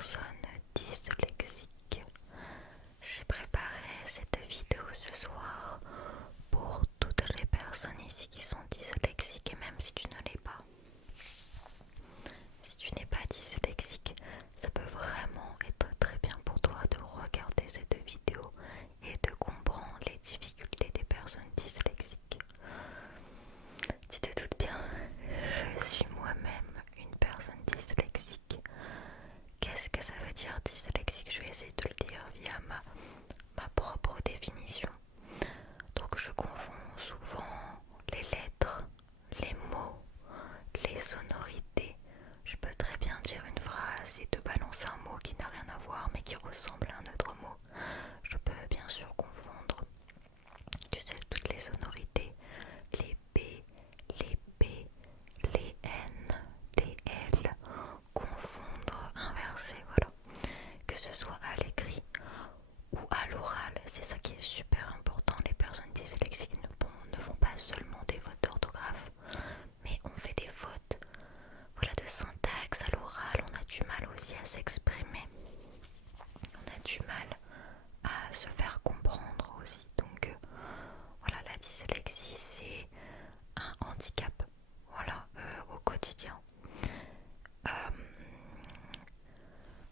personnes dyslexiques. J'ai préparé cette vidéo ce soir pour toutes les personnes ici qui sont dyslexiques et même si tu ne l'es pas. Si tu n'es pas dyslexique, ça peut vraiment être très bien pour toi de regarder cette vidéo et de comprendre les difficultés des personnes dyslexiques. Tu te doutes bien, je suis moi-même une personne dyslexique. Qu'est-ce que ça veut dire dyslexique? Je vais essayer de le dire via ma propre définition. Donc je confonds souvent les lettres, les mots, les sonorités. Je peux très bien dire une phrase et te balancer un mot qui n'a rien à voir mais qui ressemble à un autre mot. Je peux bien sûr confondre, tu sais, toutes les sonorités, les B, les P, les N, les L, confondre, inverser, voilà. Que ce soit à l'écrit ou à l'oral, c'est ça qui est super important. Les personnes dyslexiques ne font pas seulement des fautes d'orthographe, mais on fait des fautes, voilà, de syntaxe à l'oral. On a du mal aussi à s'exprimer, on a du mal à se faire comprendre aussi. Donc voilà, la dyslexie c'est un handicap, voilà, au quotidien. Euh,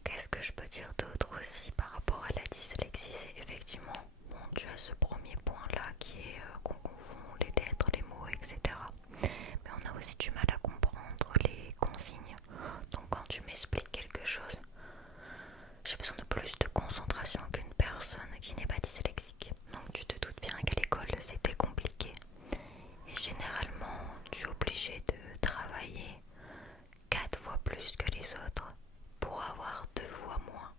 Qu'est-ce que je peux dire d'autre aussi par rapport à la dyslexie? C'est effectivement, bon, tu as ce premier point là qui est qu'on confond les lettres, les mots, etc. Mais on a aussi du mal à comprendre les consignes. Donc quand tu m'expliques quelque chose, j'ai besoin de plus de concentration qu'une personne qui n'est pas dyslexique. Donc tu te doutes bien qu'à l'école c'était compliqué. Et généralement tu es obligé de travailler 4 fois plus que les autres pour avoir 2 fois moins.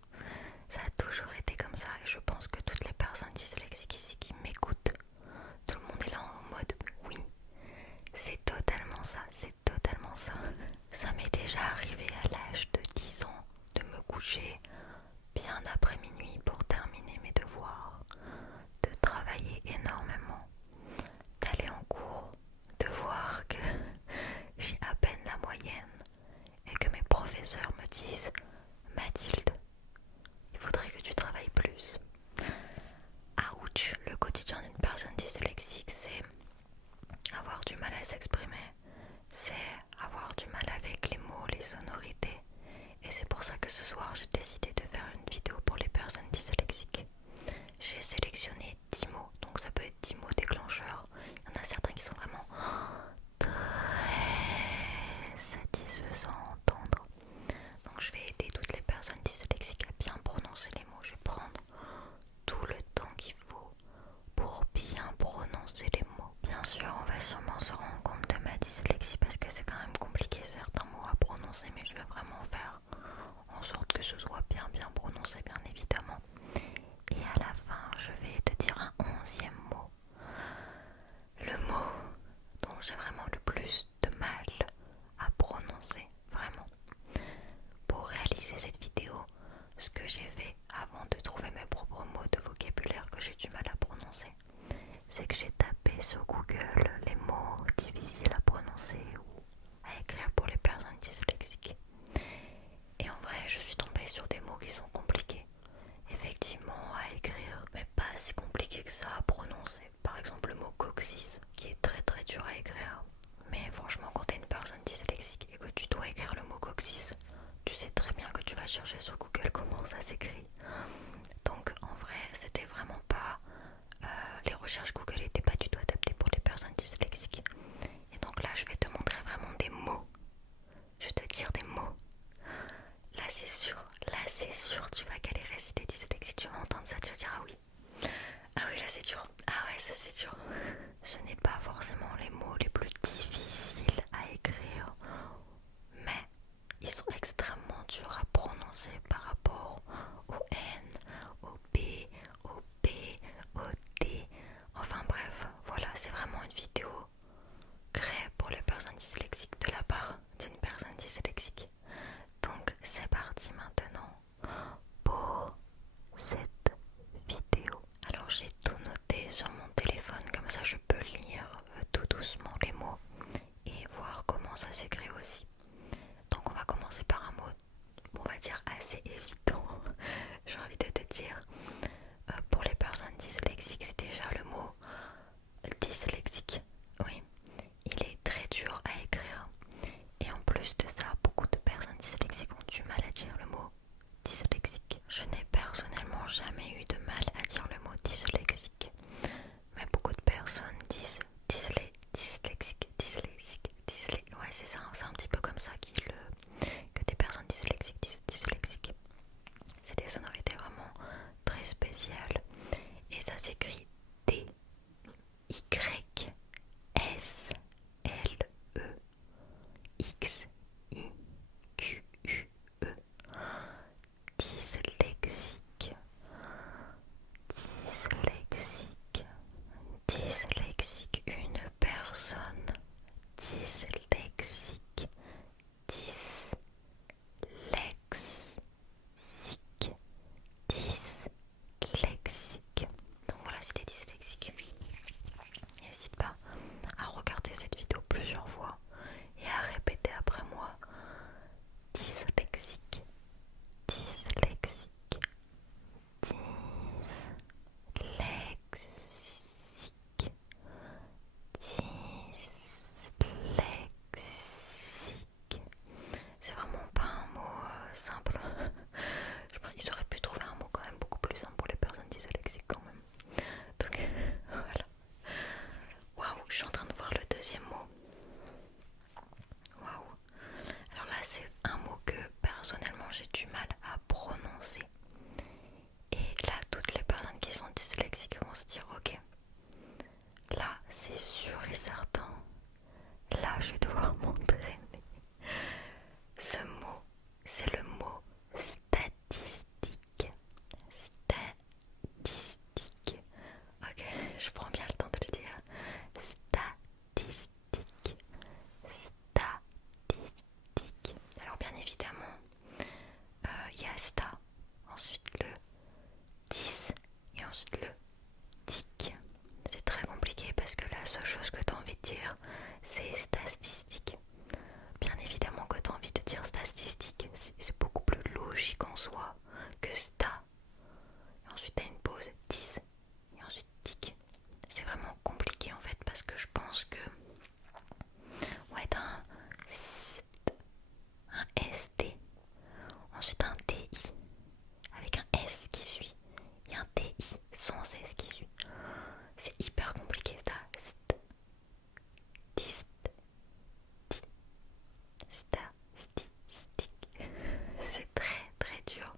Ça a toujours été comme ça et je pense que toutes les personnes dyslexiques ici qui m'écoutent, tout le monde est là en mode oui, c'est totalement ça, c'est totalement ça. Ça m'est déjà arrivé à l'âge de 10 ans de me coucher bien après minuit pour terminer mes devoirs, de travailler énormément, d'aller en cours, de voir que j'ai à peine la moyenne et que mes professeurs me disent Mathilde, il faudrait que tu travailles plus. Ouch, le quotidien d'une personne dyslexique, c'est avoir du mal à s'exprimer, c'est avoir du mal avec les mots, les sonorités. Et c'est pour ça que ce soir, j'ai décidé de faire une vidéo pour les personnes dyslexiques. J'ai sélectionné 10 mots, donc ça peut être 10 mots déclencheurs. Il y en a certains qui sont vraiment très satisfaisants à entendre. Donc je vais aider toutes les personnes dyslexiques à bien prononcer les mots. Je vais prendre tout le temps qu'il faut pour bien prononcer les mots. Bien sûr, on va sûrement se rendre compte de ma dyslexie parce que c'est quand même compliqué certains mots à prononcer, mais je vais vraiment faire en sorte que ce soit bien prononcé, bien évidemment. Et à la fin, je vais te dire un 11e mot. Le mot dont j'ai vraiment le plus de mal à prononcer, vraiment. Pour réaliser cette vidéo, ce que j'ai fait avant de trouver mes propres mots de vocabulaire que j'ai du mal à prononcer, c'est que j'ai tapé sur Google les mots difficiles à prononcer ou à écrire pour les personnes dyslexiques. Et en vrai, je suis tombée sur des mots qui sont compliqués, effectivement, à écrire, mais pas si compliqués que ça à prononcer. Par exemple, le mot coccyx, qui est très dur à écrire. Mais franchement, quand tu es une personne dyslexique et que tu dois écrire le mot coccyx, tu sais très bien que tu vas chercher sur Google comment ça s'écrit. Donc en vrai, c'était vraiment pas... les recherches Google n'étaient pas du tout adaptées pour les personnes dyslexiques. Et donc là, je vais te montrer vraiment des mots. Je vais te dire des mots. Là c'est sûr, tu vas galérer si t'es dyslexique. Tu vas entendre ça, tu vas dire ah oui. Ah oui, là c'est dur. Ah ouais, ça c'est dur. Ce n'est pas forcément les mots les plus difficiles à écrire, mais ils sont extrêmement durs à prononcer par dire, assez évident. J'ai envie de te dire, pour les personnes dyslexiques, c'est déjà le mot dyslexique. Oui, il est très dur à écrire. Et en plus de ça, beaucoup de personnes dyslexiques ont du mal à dire le mot dyslexique. Je n'ai personnellement jamais eu de mal à dire le mot dyslexique. Mais beaucoup de personnes disent dyslexique. Ouais, c'est ça, c'est un petit peu comme ça que des personnes dyslexiques disent dyslexique. C'est des sonorités vraiment très spéciales. Et ça s'écrit D-Y-S-L-E-X-I-Q-U-E. Dyslexique. Dyslexique. Dyslexique. Une personne dyslexique. Dyslexique. Dyslexique. Donc voilà, si t'es dyslexique, n'hésite pas à regarder cette vidéo plusieurs fois et à répéter après moi. Dyslexique. Dyslexique. Dyslexique. Dyslexique. C'est vraiment pas un mot simple. Je pense qu'ils auraient pu trouver un mot quand même beaucoup plus simple pour les personnes dyslexiques quand même. Donc voilà. Waouh, je suis en train de voir le deuxième mot. Waouh. Alors là, c'est un mot que personnellement j'ai du mal à prononcer. Et là, toutes les personnes qui sont dyslexiques vont se dire ok, là c'est sûr et certain, là je vais devoir m'entraîner. Ce mot, c'est le mot statistique. Statistique. Ok, je prends bien le temps de le dire. Statistique. Statistique. Alors bien évidemment, il y a sta, ensuite le 10 et ensuite le tic. C'est très compliqué parce que la seule chose que tu as envie de dire, c'est statistique. Bien évidemment que tu as envie de dire statistique, c'est beaucoup plus logique en soi que sta. Et ensuite tu as une pause 10 et ensuite tic. C'est vraiment compliqué en fait parce que je pense que ouais, t'as un ST, ensuite un TI avec un S qui suit et un TI sans S qui suit. C'est hyper compliqué ça. Statistique. C'est très très dur.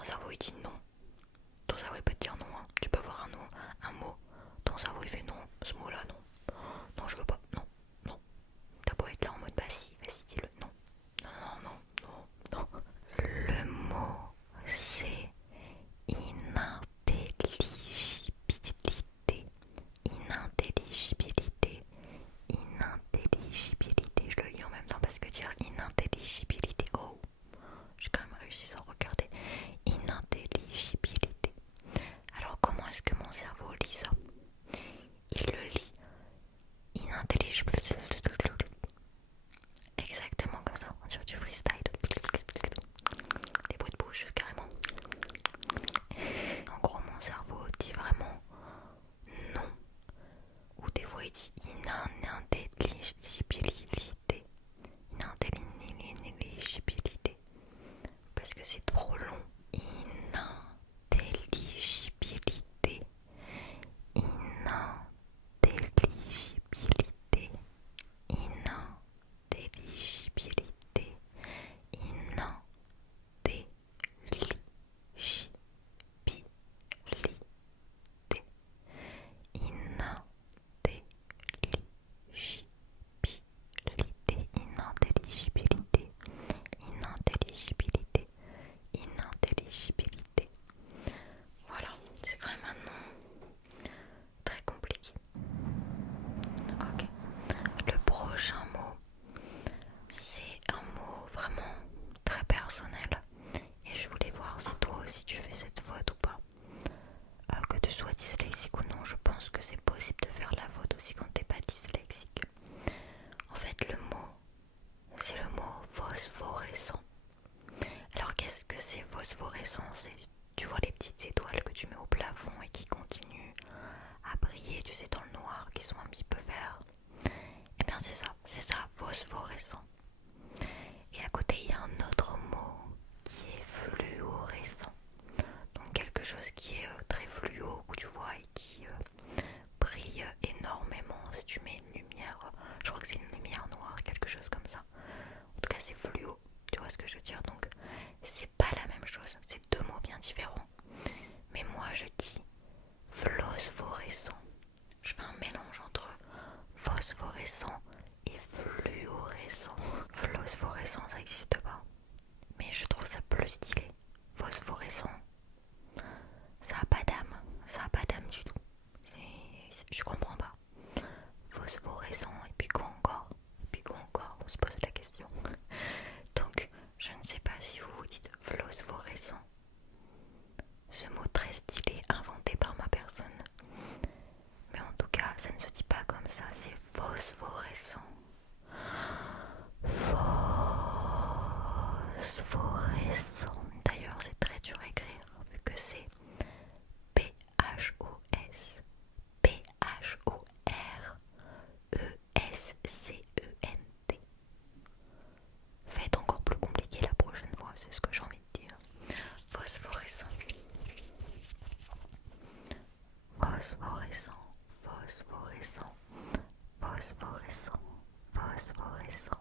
ton cerveau il dit non. Ton cerveau il peut te dire non, hein. Tu peux avoir un nom, un mot, ton cerveau il fait non, ce mot là non, non je veux pas, non, non. T'as beau être là en mode bah si, vas-y dis-le, non, non, non, non, non, non. Le mot c'est inintelligibilité, inintelligibilité, inintelligibilité. Je le lis en même temps parce que dire inintelligibilité, oh, j'ai quand même réussi sans regarder. Inintelligibilité. Alors comment est-ce que mon cerveau lit ça? Il le lit inintelligibilité. Exactement comme ça, on dirait du freestyle. Des bruits de bouche carrément. En gros mon cerveau dit vraiment non. Ou des fois il dit inintelligibilité. Inintelligibilité. Parce que c'est trop long. Inintelligibilité. Inintelligibilité. Inintelligibilité. Inintelligibilité. Inintelligibilité, inintelligibilité, inintelligibilité. Voilà, c'est quand même un nom très compliqué. Ok, le prochain mot, c'est un mot vraiment très personnel. Et je voulais voir si toi aussi tu fais cette faute ou pas. Que tu sois dyslexique ou non, je pense que c'est possible de faire la faute aussi quand t'es pas dyslexique. En fait, le mot, c'est le mot phosphorescent. Alors qu'est-ce que c'est phosphorescent? C'est, tu vois les petites étoiles que tu mets au plafond et qui continuent à briller, tu sais, dans le noir, qui sont un petit peu verts. Eh bien c'est ça, phosphorescent. Et à côté, il y a un autre mot qui est fluorescent. Donc quelque chose qui est très fluo, où tu vois, et qui brille énormément. Si tu mets une lumière, je crois que c'est une lumière noire, quelque chose comme ça. En tout cas, c'est fluo, tu vois ce que je veux dire. Donc, c'est pas la même chose, c'est deux mots bien différents. Mais moi, je dis phosphorescent. Je fais un mélange entre phosphorescent et fluorescent. Phosphorescent, ça n'existe pas. Mais je trouve ça plus stylé. Phosphorescent, ça a pas d'âme. Ça a pas d'âme du tout. Je comprends pas. Phosphorescent, et puis quoi encore? Et puis quoi encore? On se pose la question. Donc, je ne sais pas si vous vous dites phosphorescent. Ce mot très stylé inventé par ma personne. Mais en tout cas, ça ne se dit pas comme ça, c'est phosphorescent. Phosphorescent. D'ailleurs, c'est très dur à écrire vu que c'est P-H-O-S P-H-O-R-E-S-C-E-N-T. Faites encore plus compliqué la prochaine fois, c'est ce que j'ai envie de dire. Phosphorescent. Phosphorescent. Phosphorescent. Phosphorescent. Phosphorescent.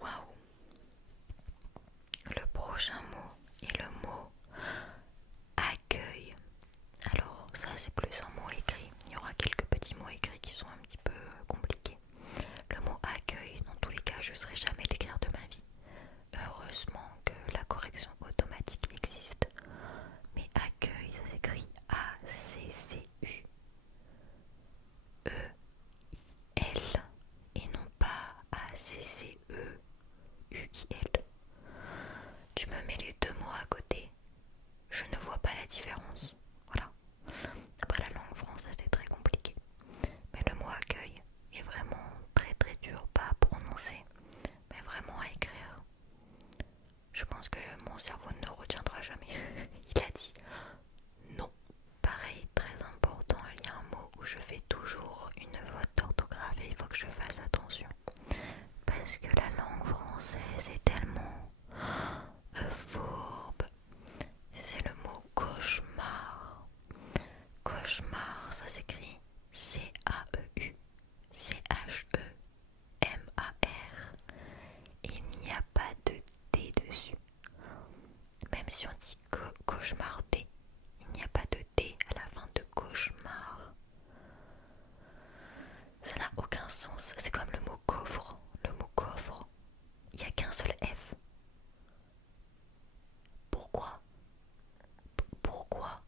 Waouh. Le prochain mot est le mot accueil. Alors ça c'est plus un mot écrit. Il y aura quelques petits mots écrits qui sont un petit peu compliqués. Le mot accueil, dans tous les cas, je ne saurais jamais l'écrire de ma vie. Heureusement que la correction automatique existe. Mais accueil, ça s'écrit A-C-C-U-E-il. si on dit cauchemardé, il n'y a pas de D à la fin de cauchemar. Ça n'a aucun sens. C'est comme le mot coffre. Le mot coffre, il n'y a qu'un seul F. Pourquoi? Pourquoi?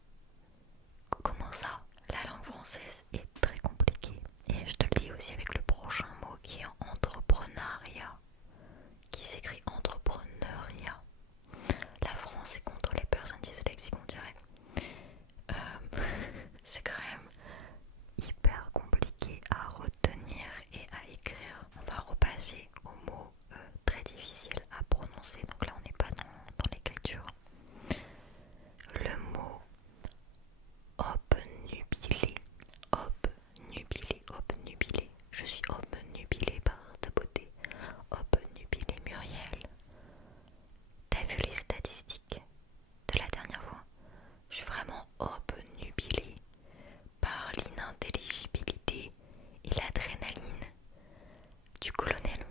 Comment ça? La langue française est très compliquée. Et je te le dis aussi avec le prochain mot qui est entrepreneuriat, qui s'écrit entrepreneuriat. La France est contre les personnes dyslexiques, on dirait. C'est quand même hyper compliqué à retenir et à écrire. On va repasser aux mots très difficiles à prononcer. Donc là, on n'est pas dans l'écriture. Le mot obnubilé, obnubilé, obnubilé. Je suis obnubilé par ta beauté. Obnubilé, Muriel. T'as vu les statistiques de la dernière fois? Je suis vraiment obnubilée par l'inintelligibilité et l'adrénaline du colonel.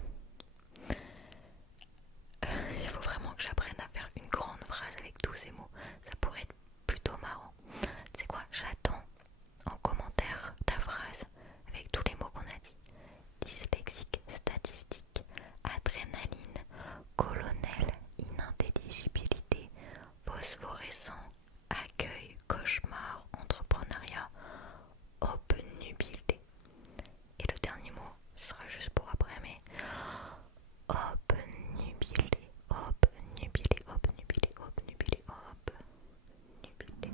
Il faut vraiment que j'apprenne à faire une grande phrase avec tous ces mots. Ça pourrait être plutôt marrant. Tu sais quoi? J'attends en commentaire ta phrase avec tous les mots qu'on a dit. Dyslexique, statistique, adrénaline, colonel, inintelligibilité, phosphorescent, accueil, cauchemar, entrepreneuriat, obnubilé. Et le dernier mot, ce sera juste pour après, mais obnubilé, obnubilé, obnubilé, obnubilé, obnubilé.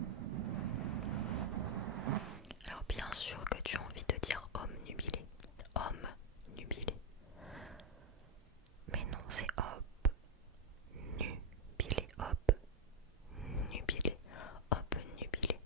Alors bien sûr que tu as envie de dire obnubilé, homme nubilé. Mais non, c'est nubilé, nubilé, nubilé.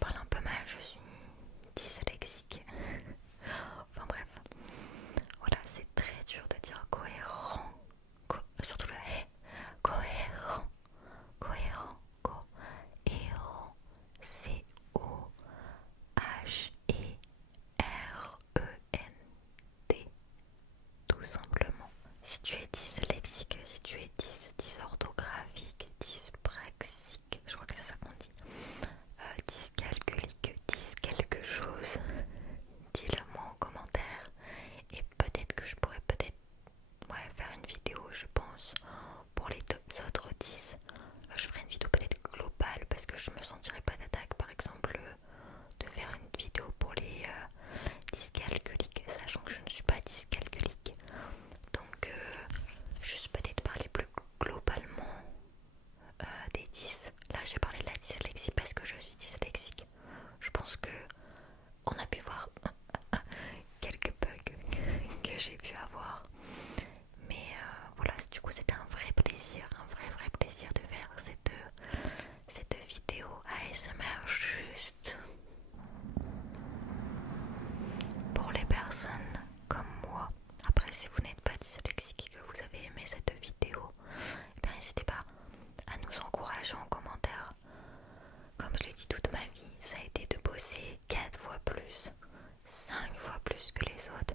parle un peu mal, je suis dyslexique. Enfin bref, voilà, c'est très dur de dire cohérent, surtout le hé, cohérent, cohérent, cohérent, C-O-H-E-R-E-N-T, tout simplement. Si tu es dyslexique, si tu es dysorthographique, dyspraxique, je crois que c'est ça qu'on dit, dyscalculique, dis quelque chose, dis-le moi en commentaire et peut-être que je pourrais faire une vidéo, je pense, pour les autres 10. Je ferai une vidéo peut-être globale parce que je me sentirais pas d'attaque, par exemple, de faire une vidéo pour les dyscalculiques, sachant que je ne suis pas dyscalculique. Donc, juste peut-être parler plus globalement des 10. Là, j'ai parlé de la dyslexie parce que je suis dyslexique. Je pense que on a pu voir quelques bugs que j'ai pu avoir. Mais voilà, du coup c'était un vrai plaisir, un vrai plaisir de faire cette vidéo ASMR juste pour les personnes comme moi. Après, si vous n'êtes pas dyslexique et que vous avez aimé cette vidéo, eh bien n'hésitez pas à nous encourager en commentaire. Comme je l'ai dit toute ma vie, ça a été de bosser 4 fois plus, 5 fois plus que les autres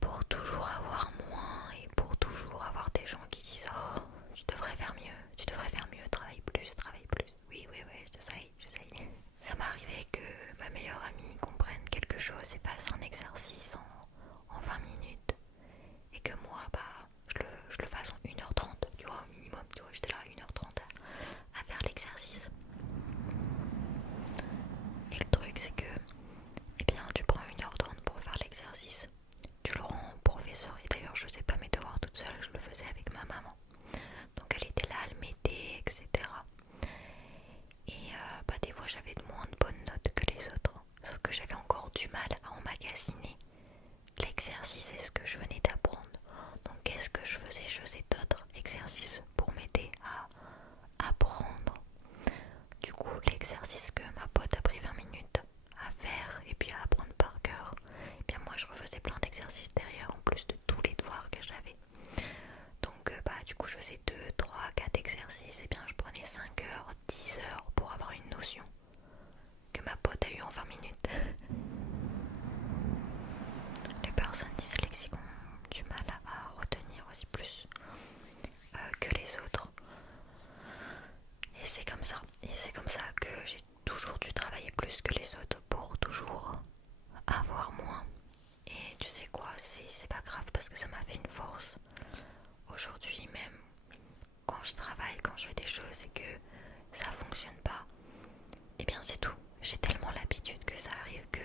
pour toujours avoir moins et pour toujours avoir des gens qui disent oh tu devrais faire mieux, travaille plus, oui, j'essaye. Ça m'est arrivé que ma meilleure amie comprenne quelque chose et fasse un exercice en 20 minutes et que moi je le fasse en 1h30, tu vois, au minimum, tu vois, j'étais là à 1h30 à faire l'exercice. Et le truc c'est que eh bien tu prends 1h30 pour faire l'exercice, tu le rends au professeur. Et d'ailleurs je faisais pas mes devoirs toute seule, je le faisais avec ma maman. Donc elle était là, elle m'aidait, etc. Et des fois j'avais de moins de bonnes notes que les autres. Sauf que j'avais encore du mal à emmagasiner l'exercice et ce que je venais d'apprendre. Donc qu'est-ce que je faisais? Je faisais d'autres exercices pour m'aider à apprendre. Du coup l'exercice que ma pote a pris 20 minutes à faire et puis à apprendre par cœur, et bien moi je refaisais plein d'exercices derrière en plus de tous les devoirs que j'avais. Donc du coup je faisais 2, 3, 4 exercices, et bien je prenais 5 heures, 10 heures pour avoir une notion que ma pote a eu en 20 minutes. Les personnes dyslexiques ont du mal à retenir aussi plus que les autres. Et c'est comme ça. Et c'est comme ça que j'ai toujours dû travailler plus que les autres pour toujours avoir moins. Et tu sais quoi, c'est pas grave parce que ça m'a fait une force. Aujourd'hui même, quand je travaille, quand je fais des choses et que ça fonctionne pas, et bien c'est tout. J'ai tellement l'habitude que ça arrive que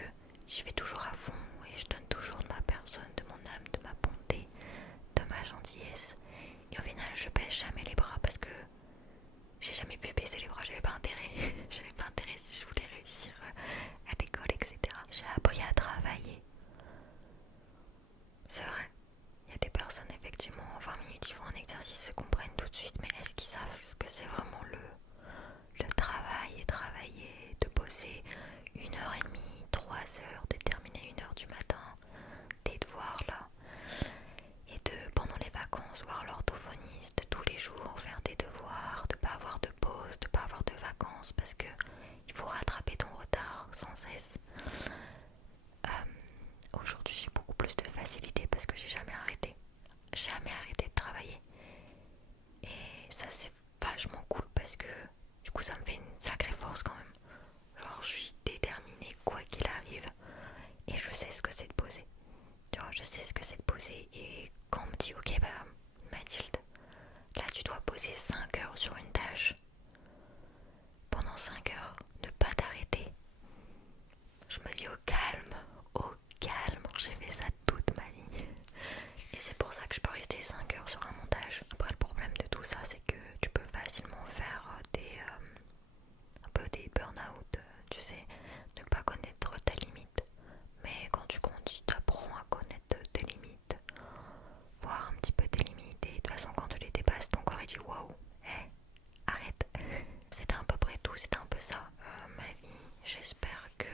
j'y vais toujours à fond et je donne toujours de ma personne, de mon âme, de ma bonté, de ma gentillesse. Et au final, je baisse jamais les bras parce que j'ai jamais pu baisser les bras, j'avais pas intérêt. J'avais pas intérêt si je voulais réussir à l'école, etc. J'ai appris à travailler. C'est vrai. Il y a des personnes, effectivement, en 20 minutes, ils font un exercice, se comprennent tout de suite, mais est-ce qu'ils savent ce que c'est vraiment le travail et travailler, de bosser 1h30, 3 heures, de terminer 1h du matin, des devoirs là, et de, pendant les vacances, voir l'orthophoniste tous les jours, faire des devoirs, de pas avoir de pause, de pas avoir de vacances, parce que il faut rattraper ton retard sans cesse. Aujourd'hui, j'ai beaucoup plus de facilité parce que j'ai jamais arrêté de travailler. Et ça, c'est vachement cool parce que du coup, ça me fait une sacrée force quand même. Genre, je suis déterminée quoi qu'il arrive et je sais ce que c'est de poser. Tu vois, je sais ce que c'est de poser. Et quand on me dit, ok, Mathilde, là, tu dois poser 5 heures sur une tâche. Pendant 5 heures, ne pas t'arrêter. Je me dis au calme, j'ai fait ça toute ma vie. Et c'est pour ça que je peux rester 5 heures sur un montage. Après, le problème de tout ça, c'est que tu peux facilement faire un peu des burn-out, tu sais, ne pas connaître ta limite. Mais quand tu conduis, tu apprends à connaître tes limites, voir un petit peu tes limites. Et de toute façon, quand tu les dépasses, ton corps il dit waouh, j'espère que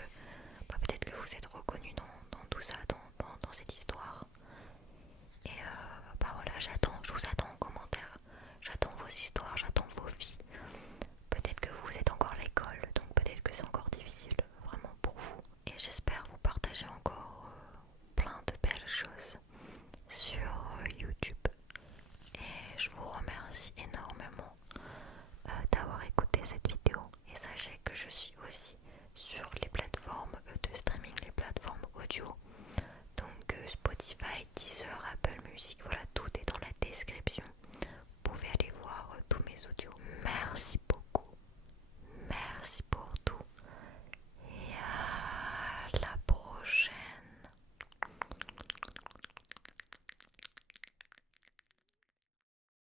peut-être que vous êtes reconnus dans tout ça, dans cette histoire. Et voilà, je vous attends en commentaire. J'attends vos histoires, j'attends vos vies. Peut-être que vous êtes encore à l'école, donc peut-être que c'est encore difficile vraiment pour vous. Et j'espère vous partager encore plein de belles choses sur YouTube. Et je vous remercie énormément d'avoir écouté cette vidéo. Et sachez que je suis aussi sur les plateformes de streaming, les plateformes audio. Donc Spotify, Deezer, Apple Music, voilà, tout est dans la description. Vous pouvez aller voir tous mes audios.